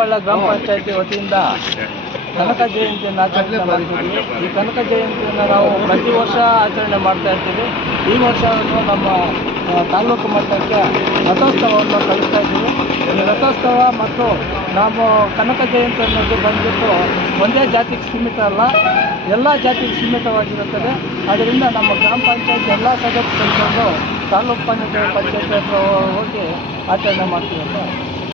ದಾಸರಪಾಳ್ಯ ಗ್ರಾಮ ಪಂಚಾಯತಿ ವತಿಯಿಂದ ಕನಕ ಜಯಂತಿಯನ್ನು ಆಚರಣೆ ಮಾಡ್ತಿದ್ದೀವಿ. ಈ ಕನಕ ಜಯಂತಿಯನ್ನು ನಾವು ಪ್ರತಿ ವರ್ಷ ಆಚರಣೆ ಮಾಡ್ತಾ ಇರ್ತೀವಿ. ಈ ವರ್ಷವನ್ನು ನಮ್ಮ ತಾಲೂಕು ಮಟ್ಟಕ್ಕೆ ರಥೋತ್ಸವವನ್ನು ಕಲಿಸ್ತಾ ಇದ್ದೀವಿ. ಈ ರಥೋತ್ಸವ ಮತ್ತು ನಾವು ಕನಕ ಜಯಂತಿ ಅನ್ನೋದು ಬಂದುಬಿಟ್ಟು ಒಂದೇ ಜಾತಿಗೆ ಸೀಮಿತ ಅಲ್ಲ, ಎಲ್ಲ ಜಾತಿಗೆ ಸೀಮಿತವಾಗಿರುತ್ತದೆ. ಅದರಿಂದ ನಮ್ಮ ಗ್ರಾಮ ಪಂಚಾಯತ್ ಎಲ್ಲ ಸದಸ್ಯರು ತಾಲೂಕು ಪಂಚಾಯತ್ ಹತ್ರ ಹೋಗಿ ಆಚರಣೆ ಮಾಡ್ತೀವಿ ಅಂತ